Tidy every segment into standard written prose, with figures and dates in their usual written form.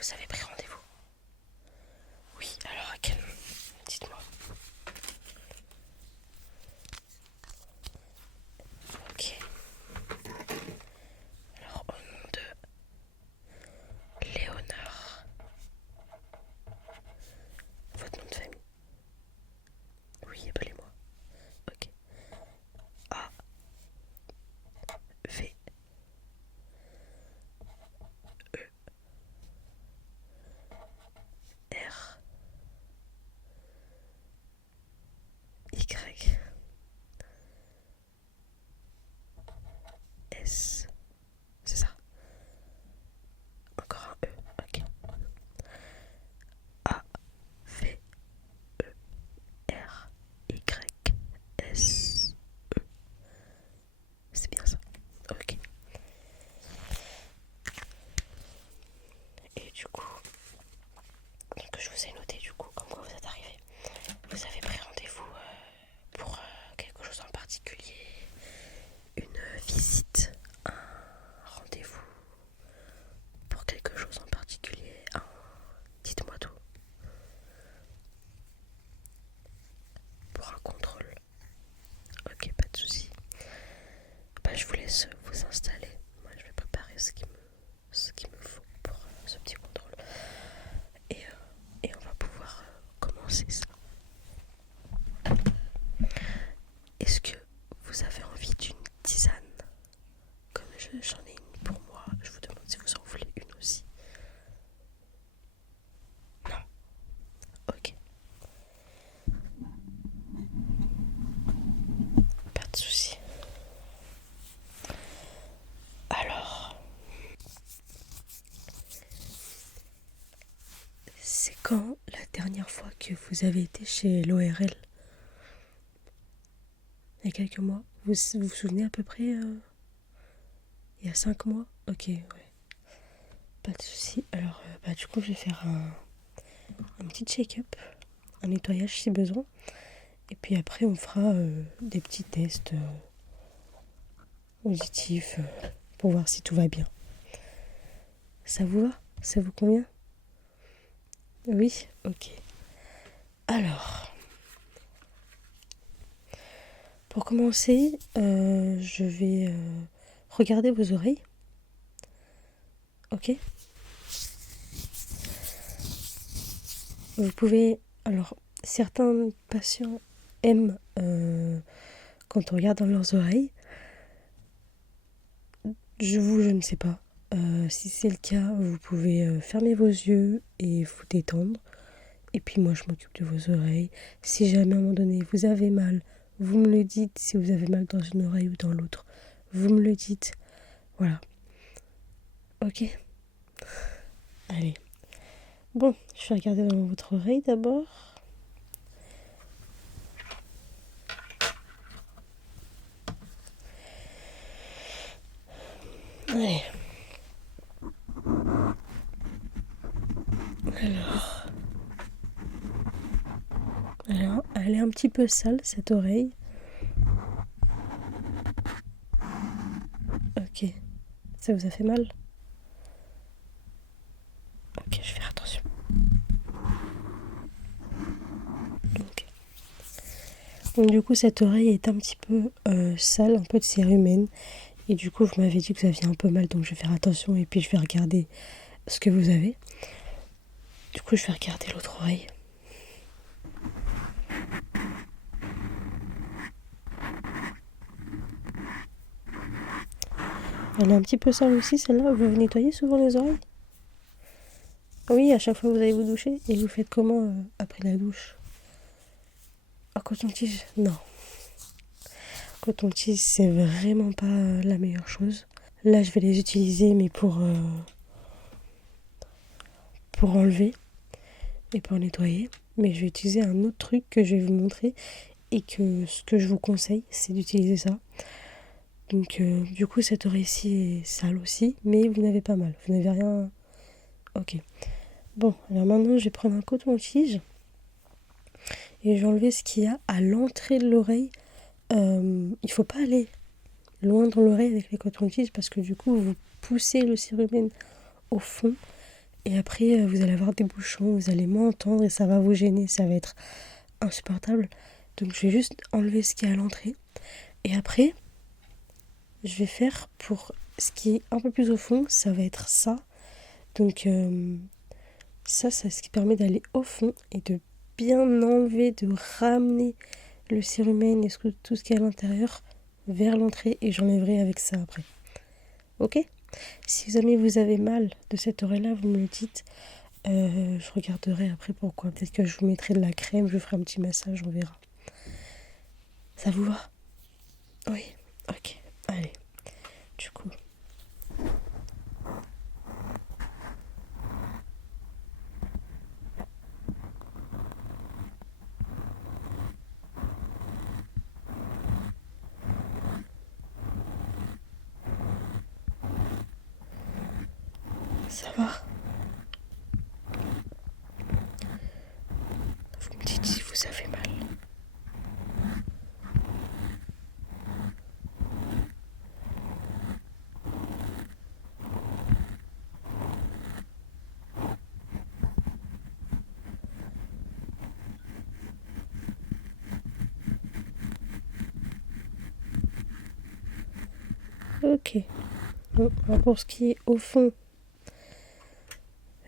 Vous avez pris rendez-vous? Oui, alors à quel... Dites-moi. Ok. Alors au nom de Léonard. Votre nom de famille? Oui, appelez-moi. Ok. A V R Y S. C'est ça. Encore un E. Ok. A V R Y S. C'est bien ça. Ok. Et du coup, donc je vous ai noté du coup comme quoi vous êtes arrivé. Vous avez pris rendez-vous pour quelque chose en particulier, une visite, un rendez-vous pour quelque chose en particulier. Dites-moi tout. Pour un contrôle. Ok, pas de souci. Bah, je vous laisse vous installer. Moi, je vais préparer ce qu'il me faut pour ce petit contrôle. Et on va pouvoir commencer ça. Est-ce que vous avez envie d'une tisane? Comme j'en ai une pour moi, je vous demande si vous en voulez une aussi. Non? Ok. Pas de souci. Alors, c'est quand la dernière fois que vous avez été chez l'ORL? Il y a quelques mois. Vous vous souvenez à peu près il y a 5 mois? Ok, ouais. Pas de souci. Alors, du coup, je vais faire un petit check-up, un nettoyage si besoin. Et puis après, on fera des petits tests auditifs pour voir si tout va bien. Ça vous va? Ça vous convient? Oui? Ok. Alors, pour commencer, je vais regarder vos oreilles. Ok? Vous pouvez... Alors, certains patients aiment quand on regarde dans leurs oreilles. Je ne sais pas. Si c'est le cas, vous pouvez fermer vos yeux et vous détendre. Et puis moi, je m'occupe de vos oreilles. Si jamais à un moment donné, vous avez mal, vous me le dites. Si vous avez mal dans une oreille ou dans l'autre, vous me le dites. Voilà. Ok? Allez. Bon, je vais regarder dans votre oreille d'abord. Allez. Alors, elle est un petit peu sale, cette oreille. Ok. Ça vous a fait mal? Ok, je vais faire attention. Ok. Donc, du coup, cette oreille est un petit peu sale, un peu de cérumen. Et du coup, vous m'avez dit que vous aviez un peu mal, donc je vais faire attention et puis je vais regarder ce que vous avez. Du coup, je vais regarder l'autre oreille. Elle est un petit peu sale aussi, celle-là. Vous vous nettoyez souvent les oreilles? Oui, à chaque fois que vous allez vous doucher. Et vous faites comment après la douche? Un coton-tige? Non. Coton-tige, c'est vraiment pas la meilleure chose. Là, je vais les utiliser, mais pour enlever et pour nettoyer. Mais je vais utiliser un autre truc que je vais vous montrer et que ce que je vous conseille, c'est d'utiliser ça. Donc, du coup, cette oreille-ci est sale aussi, mais vous n'avez pas mal. Vous n'avez rien... Ok. Bon, alors maintenant, je vais prendre un coton-tige et je vais enlever ce qu'il y a à l'entrée de l'oreille. Il faut pas aller loin dans l'oreille avec les cotons-tiges parce que du coup, vous poussez le cérumen au fond Et après, vous allez avoir des bouchons, vous allez m'entendre et ça va vous gêner, ça va être insupportable. Donc je vais juste enlever ce qui est à l'entrée. Et après, je vais faire pour ce qui est un peu plus au fond, ça va être ça. Donc ça, c'est ce qui permet d'aller au fond et de bien enlever, de ramener le cérumen et tout ce qui est à l'intérieur vers l'entrée et j'enlèverai avec ça après. Ok ? Si jamais vous avez mal de cette oreille-là, vous me le dites. Je regarderai après pourquoi. Peut-être que je vous mettrai de la crème, je vous ferai un petit massage, on verra. Ça vous va ? Oui ? Ok. Allez. Du coup. Ça va ? Vous me dites si vous avez mal. Ok. Bon, pour ce qui est au fond,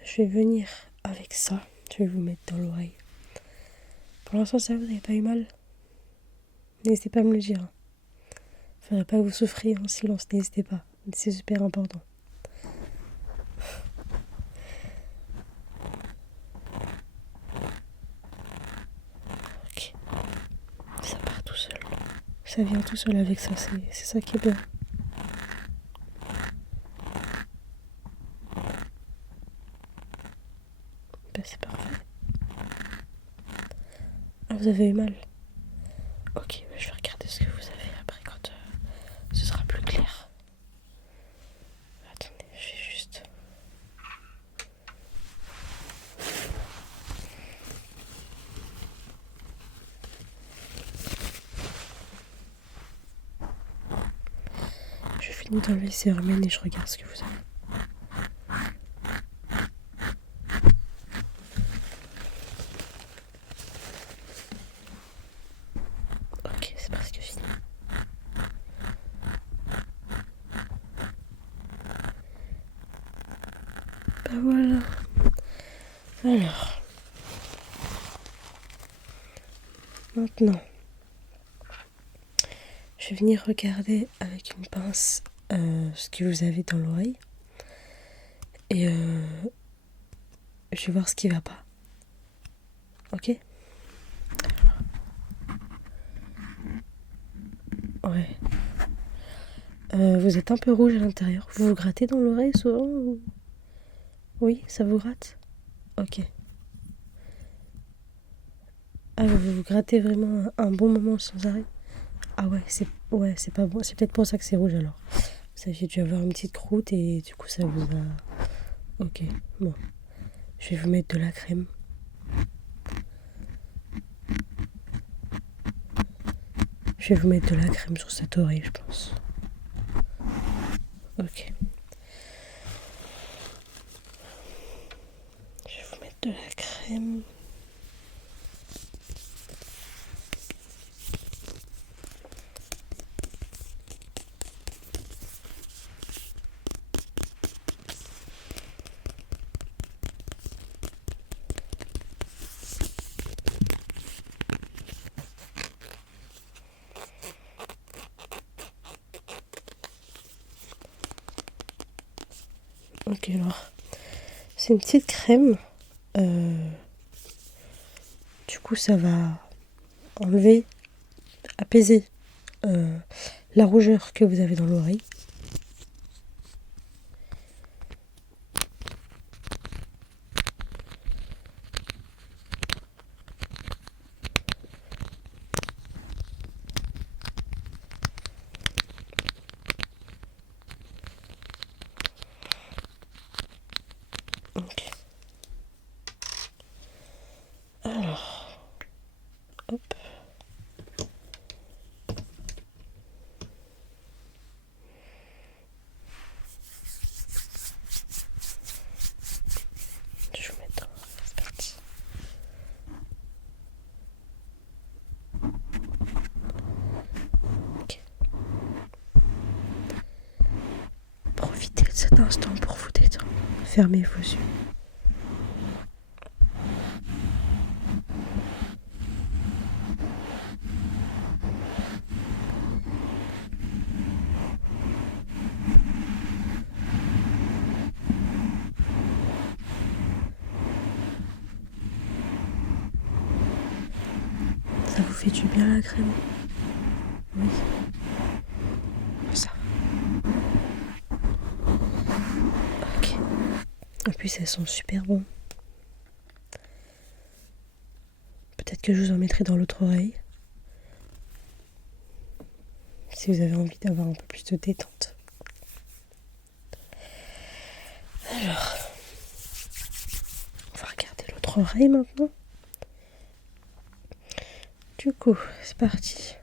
je vais venir avec ça. Je vais vous mettre dans l'oreille. Pour l'instant, ça vous n'avez pas eu mal ? N'hésitez pas à me le dire. Faudrait pas que vous souffriez en silence, n'hésitez pas. C'est super important. Ok. Ça part tout seul. Ça vient tout seul avec ça, c'est ça qui est bien. Ben, c'est parfait. Ah, vous avez eu mal ? Ok, je vais regarder ce que vous avez après quand ce sera plus clair. Attendez, je vais juste... Je finis d'enlever le cérumen et je regarde ce que vous avez. Ok, c'est presque fini. Ben voilà. Alors, maintenant, je vais venir regarder avec une pince ce que vous avez dans l'oreille. Et je vais voir ce qui va pas. Ok ? Ouais. Vous êtes un peu rouge à l'intérieur. Vous vous grattez dans l'oreille souvent ou... Oui, ça vous gratte ? Ok. Ah, vous vous grattez vraiment un bon moment sans arrêt ? Ah ouais, c'est pas bon. C'est peut-être pour ça que c'est rouge alors. Vous aviez dû avoir une petite croûte et du coup ça vous a... Ok, bon. Je vais vous mettre de la crème. Je vais vous mettre de la crème sur cette oreille, je pense. Ok. Je vais vous mettre de la crème. Ok, alors, c'est une petite crème. Du coup, ça va enlever, apaiser la rougeur que vous avez dans l'oreille. Ok. Alors, hop. instant pour vous détendre. Fermez vos yeux. Ça vous fait du bien la crème? Oui. Ça va. Ok. En plus, elles sont super bonnes. Peut-être que je vous en mettrai dans l'autre oreille. Si vous avez envie d'avoir un peu plus de détente. Alors, on va regarder l'autre oreille maintenant. Du coup, c'est parti.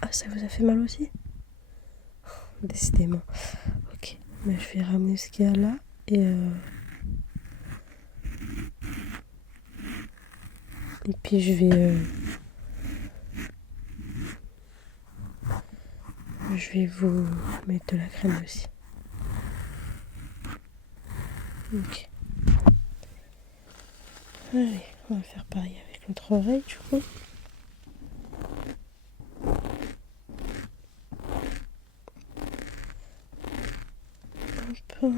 Ah, ça vous a fait mal aussi? Décidément. Ok, mais je vais ramener ce qu'il y a là et puis je vais vous mettre de la crème aussi. Ok. Allez, on va faire pareil avec l'autre oreille du coup. Hop.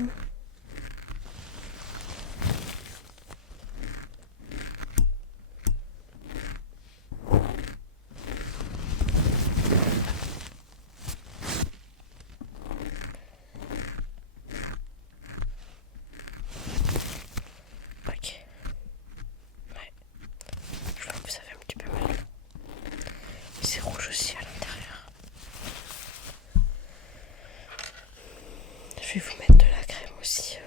Ok. Ouais. Je vois que ça fait un petit peu mal. C'est rouge aussi à l'intérieur. Je vais vous mettre de la crème aussi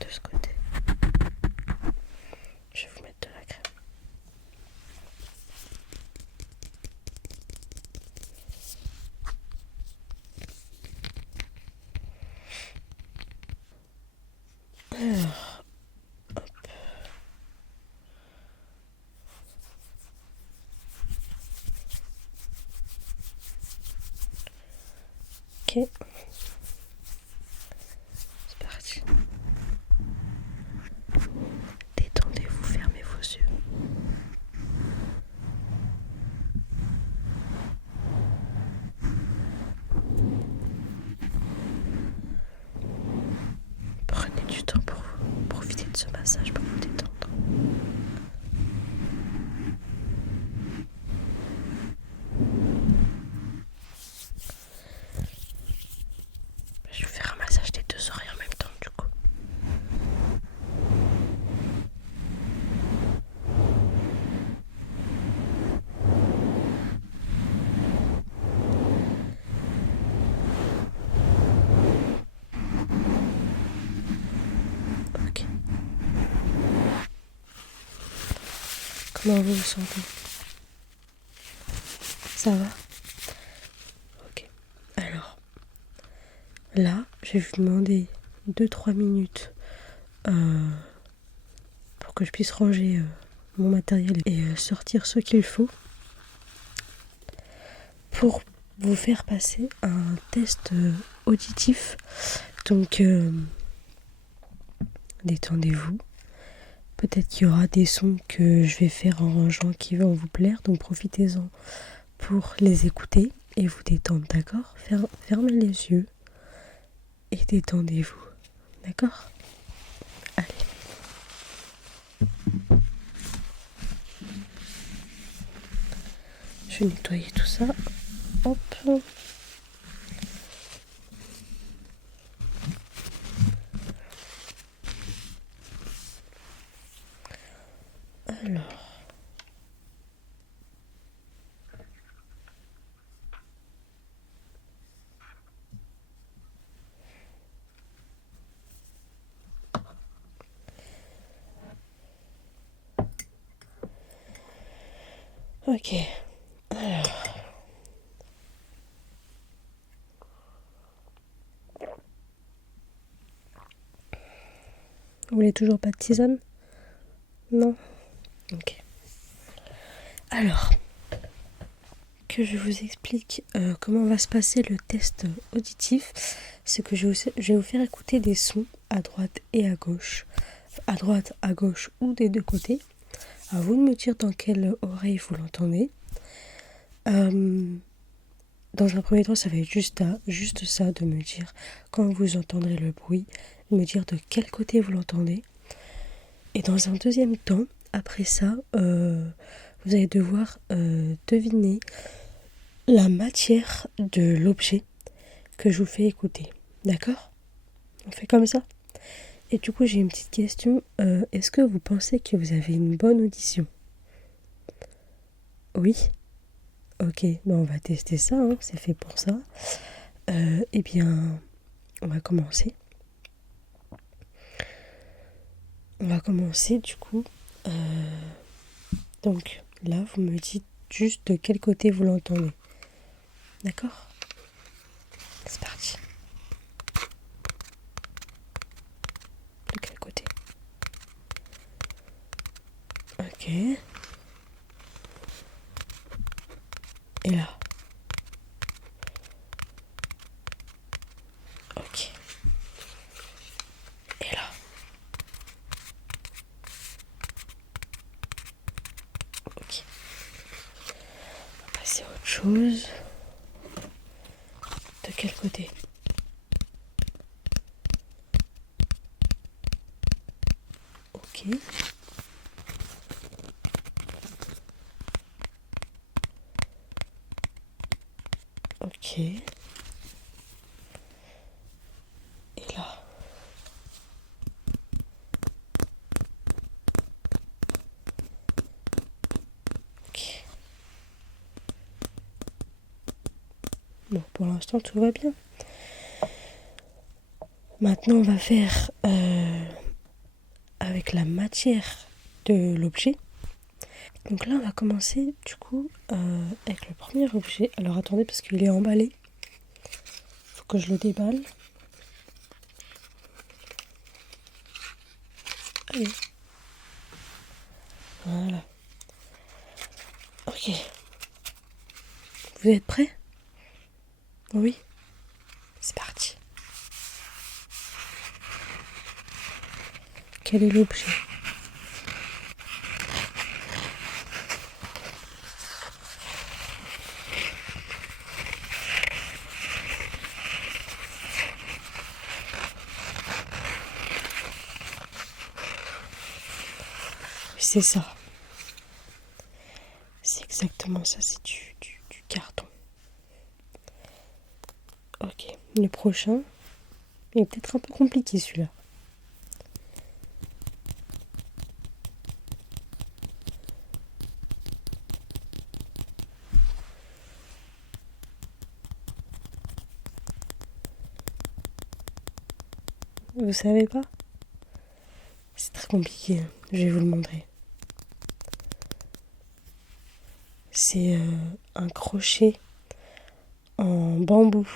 de ce côté. Je vais vous mettre de la crème. Alors, ok. C'est parti. Détendez-vous, fermez vos yeux. Prenez du temps pour profiter de ce massage pour vous détendre. Je vais faire un massage des deux oreilles en même temps du coup. Ok. Comment vous vous sentez? Ça va? Ok. Alors, là, je vais vous demander 2-3 minutes pour que je puisse ranger mon matériel et sortir ce qu'il faut pour vous faire passer un test auditif. Donc, détendez-vous. Peut-être qu'il y aura des sons que je vais faire en rangeant qui vont vous plaire, donc profitez-en pour les écouter et vous détendre, d'accord? Fermez les yeux et détendez-vous, d'accord? Allez. Je vais nettoyer tout ça. Hop. Alors. Ok. Alors. Vous voulez toujours pas de tisane? Non? Ok. Alors, que je vous explique comment va se passer le test auditif, c'est que je vais vous faire écouter des sons à droite et à gauche. À droite, à gauche ou des deux côtés. À vous de me dire dans quelle oreille vous l'entendez. Dans un premier temps, ça va être juste ça, de me dire quand vous entendrez le bruit, de me dire de quel côté vous l'entendez. Et dans un deuxième temps, après ça, vous allez devoir deviner la matière de l'objet que je vous fais écouter. D'accord? On fait comme ça? Et du coup, j'ai une petite question. Est-ce que vous pensez que vous avez une bonne audition? Oui? Ok, bon, on va tester ça, hein, c'est fait pour ça. Eh bien, on va commencer. On va commencer du coup. Donc là, vous me dites juste de quel côté vous l'entendez. D'accord? C'est parti. De quel côté? Ok. Et là? Ok. Et là? Ok. On va passer à autre chose. De quel côté? Ok. Ok. Et là? Ok. Bon, pour l'instant, tout va bien. Maintenant, on va faire avec la matière de l'objet. Donc là, on va commencer du coup avec le premier objet. Alors attendez, parce qu'il est emballé. Faut que je le déballe. Allez. Voilà. Ok. Vous êtes prêts? Oui. C'est parti. Quel est l'objet? C'est ça. C'est exactement ça, c'est du carton. Ok. Le prochain, il est peut-être un peu compliqué celui-là. Vous savez pas? C'est très compliqué, hein. Je vais vous le montrer. C'est un crochet en bambou.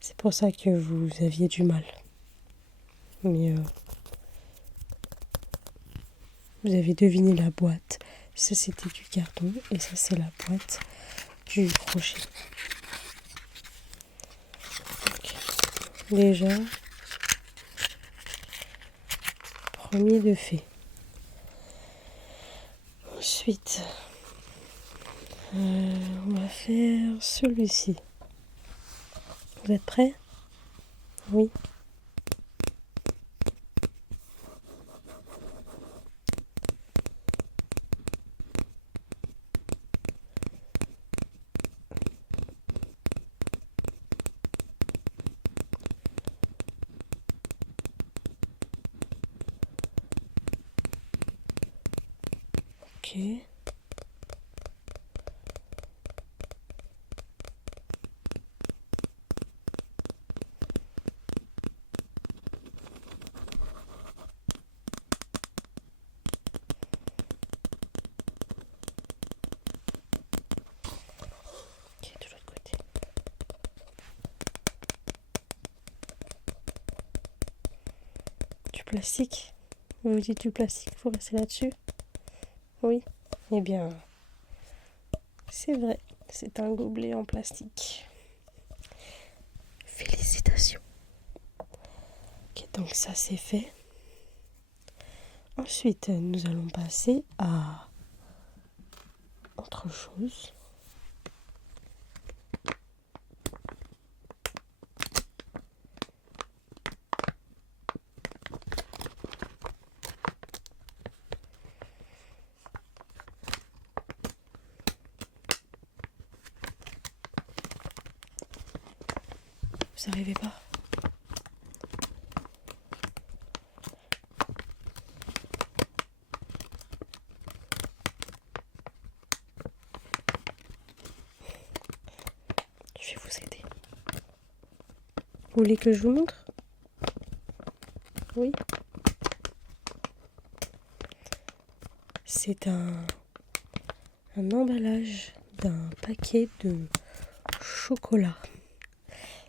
C'est pour ça que vous aviez du mal. Mais vous avez deviné la boîte. Ça, c'était du carton. Et ça, c'est la boîte du crochet. Donc, déjà, premier de fait. Ensuite, on va faire celui-ci. Vous êtes prêts? Oui. Ok. plastique. Vous dites du plastique, il faut rester là-dessus? Oui. Eh bien, c'est vrai, c'est un gobelet en plastique. Félicitations. Ok, donc ça c'est fait. Ensuite, nous allons passer à autre chose. Vous n'arrivez pas? Je vais vous aider. Vous voulez que je vous montre? Oui. C'est un emballage d'un paquet de chocolat.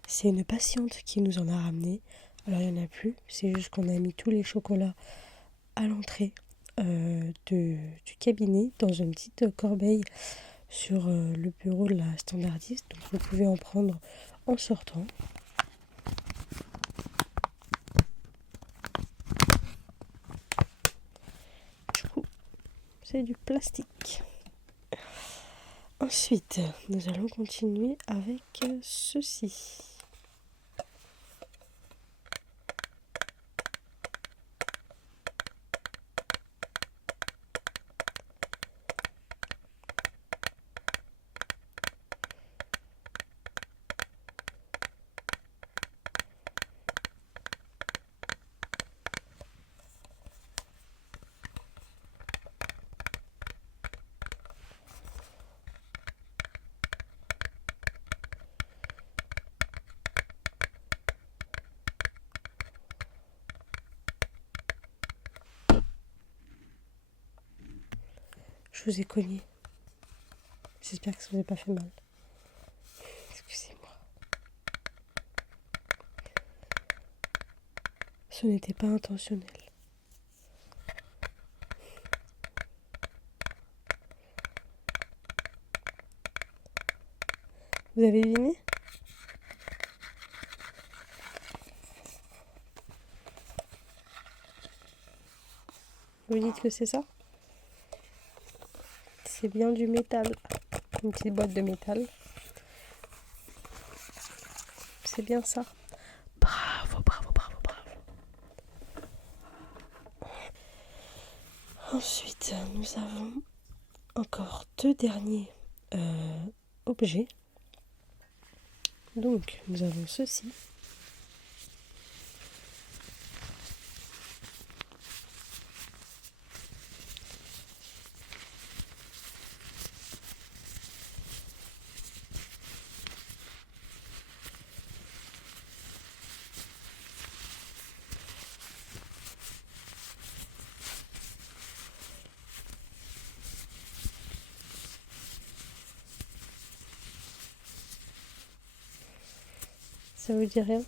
C'est une patiente qui nous en a ramené. Alors il n'y en a plus, c'est juste qu'on a mis tous les chocolats à l'entrée du cabinet dans une petite corbeille sur le bureau de la standardiste. Donc vous pouvez en prendre en sortant. Du coup, c'est du plastique. Ensuite, nous allons continuer avec ceci. Je vous ai cogné. J'espère que ça vous a pas fait mal. Excusez-moi. Ce n'était pas intentionnel. Vous avez deviné? Vous dites que c'est ça? C'est bien du métal. Une petite boîte de métal. C'est bien ça. Bravo, bravo, bravo, bravo. Ensuite, nous avons encore deux derniers objets. Donc, nous avons ceci. Ça vous dit rien?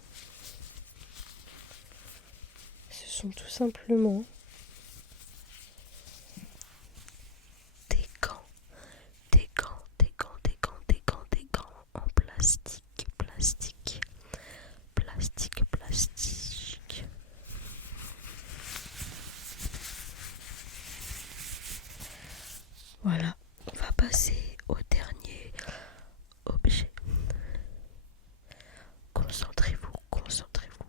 Ce sont tout simplement des gants. Des gants, des gants, des gants, des gants, des gants en plastique, plastique, plastique, plastique. Voilà, on va passer au dernier objet. Concentrez-vous, concentrez-vous.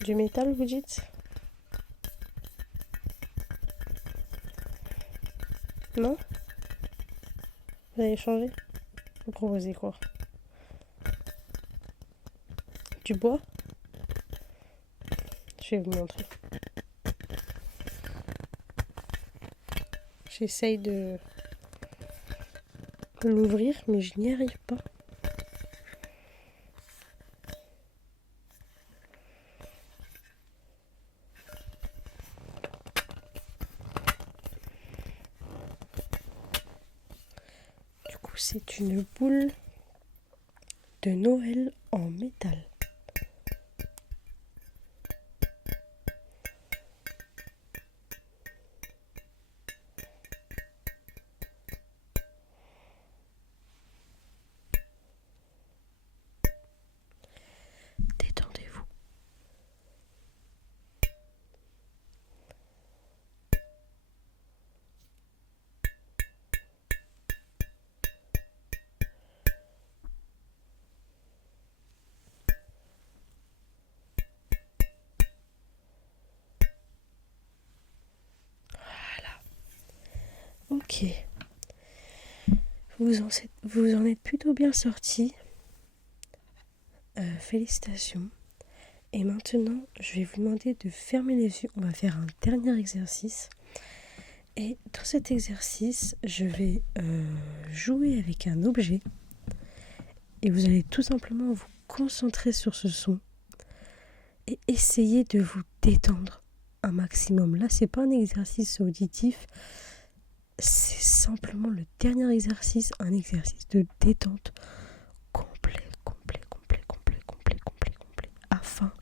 Du métal, vous dites? Non? Vous allez changer? Vous proposez quoi? Du bois? Je vais vous montrer. J'essaye de l'ouvrir, mais je n'y arrive pas. Du coup, c'est une boule de Noël en métal. Détendez-vous. Ok. Vous en êtes plutôt bien sorti. Félicitations. Et maintenant, je vais vous demander de fermer les yeux. On va faire un dernier exercice. Et dans cet exercice, je vais jouer avec un objet. Et vous allez tout simplement vous concentrer sur ce son. Et essayer de vous détendre un maximum. Là, c'est pas un exercice auditif. C'est simplement le dernier exercice. Un exercice de détente complet. Afin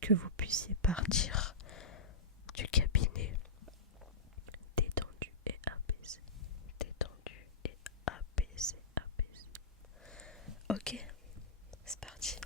que vous puissiez partir du cabinet détendu et apaisé. Détendu et apaisé. Ok, c'est parti.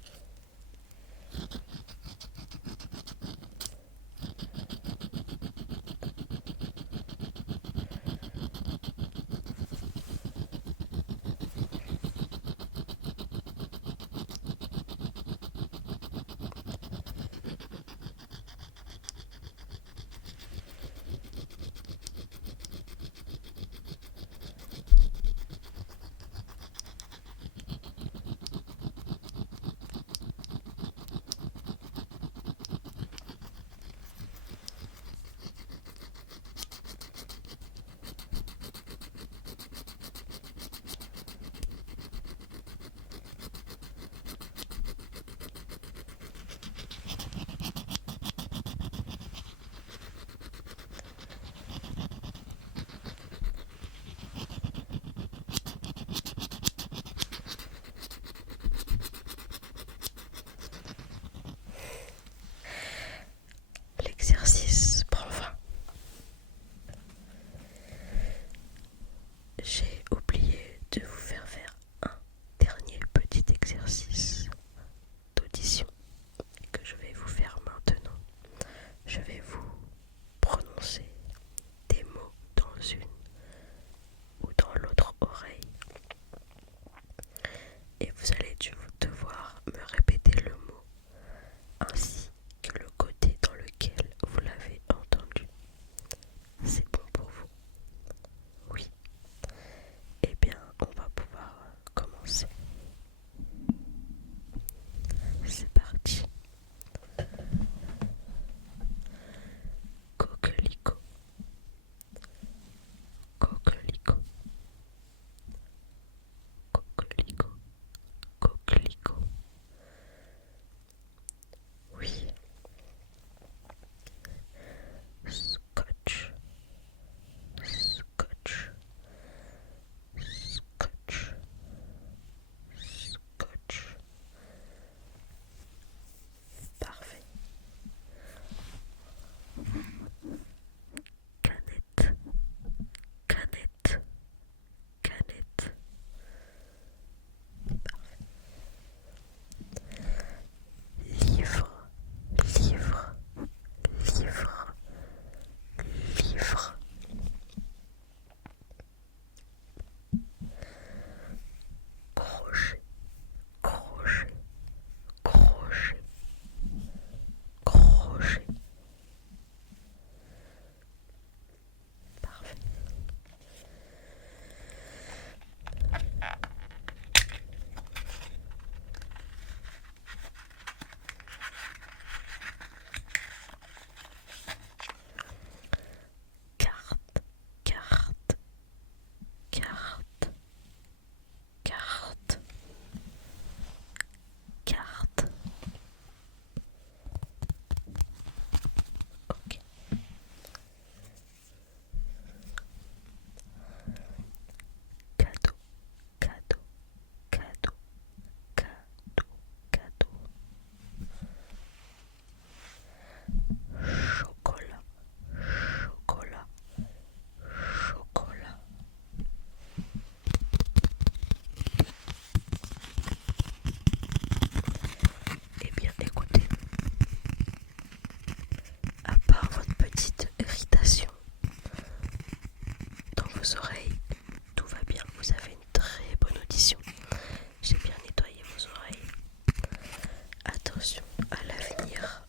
attention à l'avenir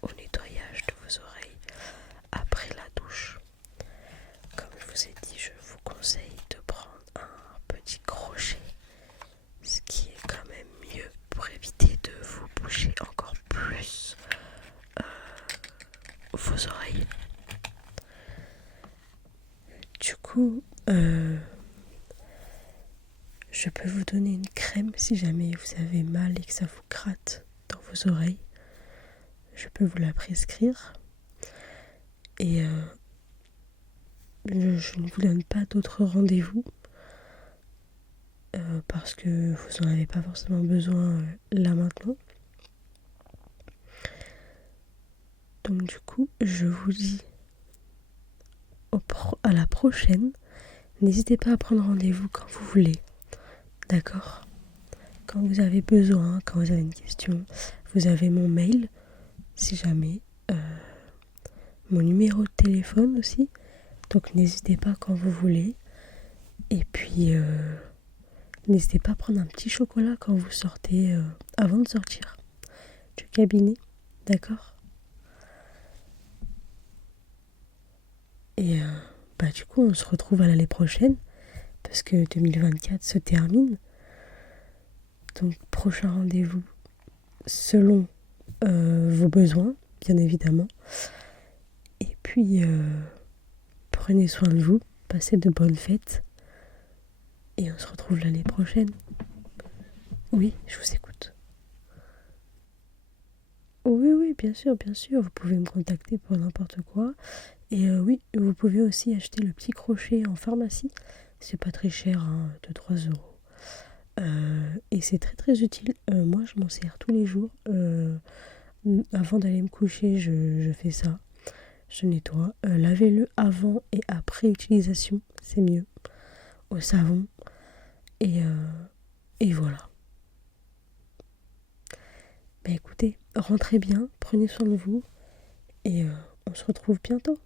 au nettoyage de vos oreilles après la douche. Comme je vous ai dit, je vous conseille de prendre un petit crochet, ce qui est quand même mieux pour éviter de vous boucher encore plus vos oreilles. Du coup, je peux vous donner une crème si jamais vous avez mal et que ça vous gratte dans vos oreilles. Je peux vous la prescrire. Et je ne vous donne pas d'autres rendez-vous parce que vous n'en avez pas forcément besoin là maintenant. Donc du coup, je vous dis à la prochaine. N'hésitez pas à prendre rendez-vous quand vous voulez. D'accord ? Quand vous avez besoin, quand vous avez une question, vous avez mon mail, si jamais, mon numéro de téléphone aussi. Donc n'hésitez pas quand vous voulez. Et puis, n'hésitez pas à prendre un petit chocolat quand vous sortez, avant de sortir du cabinet. D'accord ? Et du coup, on se retrouve à l'année prochaine, parce que 2024 se termine. Donc, prochain rendez-vous selon vos besoins, bien évidemment. Et puis, prenez soin de vous, passez de bonnes fêtes. Et on se retrouve l'année prochaine. Oui, je vous écoute. Oui, bien sûr. Vous pouvez me contacter pour n'importe quoi. Et oui, vous pouvez aussi acheter le petit crochet en pharmacie. C'est pas très cher, de 3€. Et c'est très très utile. Moi, je m'en sers tous les jours. Avant d'aller me coucher, je fais ça. Je nettoie. Lavez-le avant et après utilisation. C'est mieux. Au savon. Et voilà. Écoutez, rentrez bien. Prenez soin de vous. Et on se retrouve bientôt.